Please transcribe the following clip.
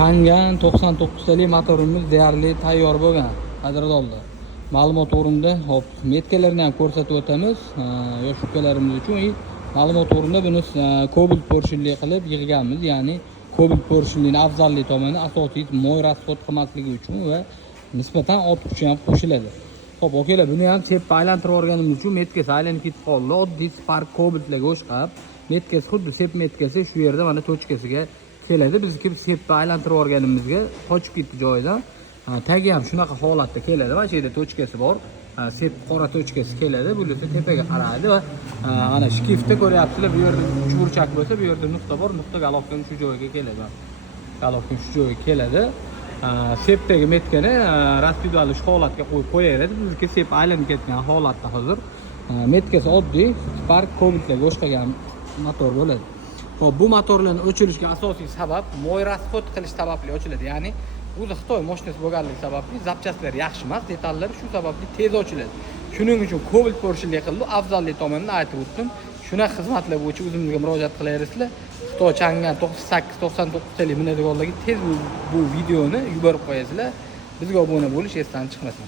Chang'an 99 talik motorimiz deyarli tayyor bo'lgan. Qadrdonlar. Ma'lumot o'rinda hop metkalarni ham ko'rsatib o'tamiz. Yosh ukalarimiz uchun ma'lumot o'rinda buni Cobalt porshinli qilib yig'ganmiz. Ya'ni Cobalt porshinning afzallik tomoni asosiy moy rasxod qilmasligi uchun va nisbatan ortiqcha ham qo'shiladi. Xo'p, okalar, buni ham chepni aylantirib o'rganimiz uchun metkasi aylanib ketib qoldi. Oddiy Spark Cobaltlarga o'xshab metkasi xuddi sep metkasi shu yerda mana tochkasiga keladi. Bizniki sepni aylantirib o'rganimizga qochib ketdi joyidan. Tagi ham shunaqa holatda keladi. Mana shu yerda tochkasi bor. Sep qora tochkasi keladi. Bu esa tepaga qaraydi va ana shkiftda ko'ryapsizlar, bu yerda uchburchak bo'lsa, bu yerda nuqta bor. Nuqta galofkan shu joyga keladi. Galofkan shu joyga keladi. Sepdagi metkani raspiduali shu holatga qo'yib qo'yadi. Bizniki sep aylanib ketgan holatda hozir. Metkasi oddiy Spark Cobaltlarga o'xshagan motor bo'ladi. Xo'p, bu motorlarning o'chirishiga asosiy sabab moy rasxod qilish sababli ochiladi. Ya'ni o'zi Xitoy mashinasi bo'lganligi sababli zapchastlari yaxshi emas, detallari shu sababli tez ochiladi. Shuning uchun Cobalt porshinli qilib, afzallik tomonini aytib o'tdim. Shunaqa xizmatlar bo'yicha o'zimizga murojaat qilaverasizlar. Xitoy Chang'an 98-99 talik minadiganlarga tez bu videoni yuborib qo'yasizlar. Bizga obuna bo'lish esdan chiqmasin.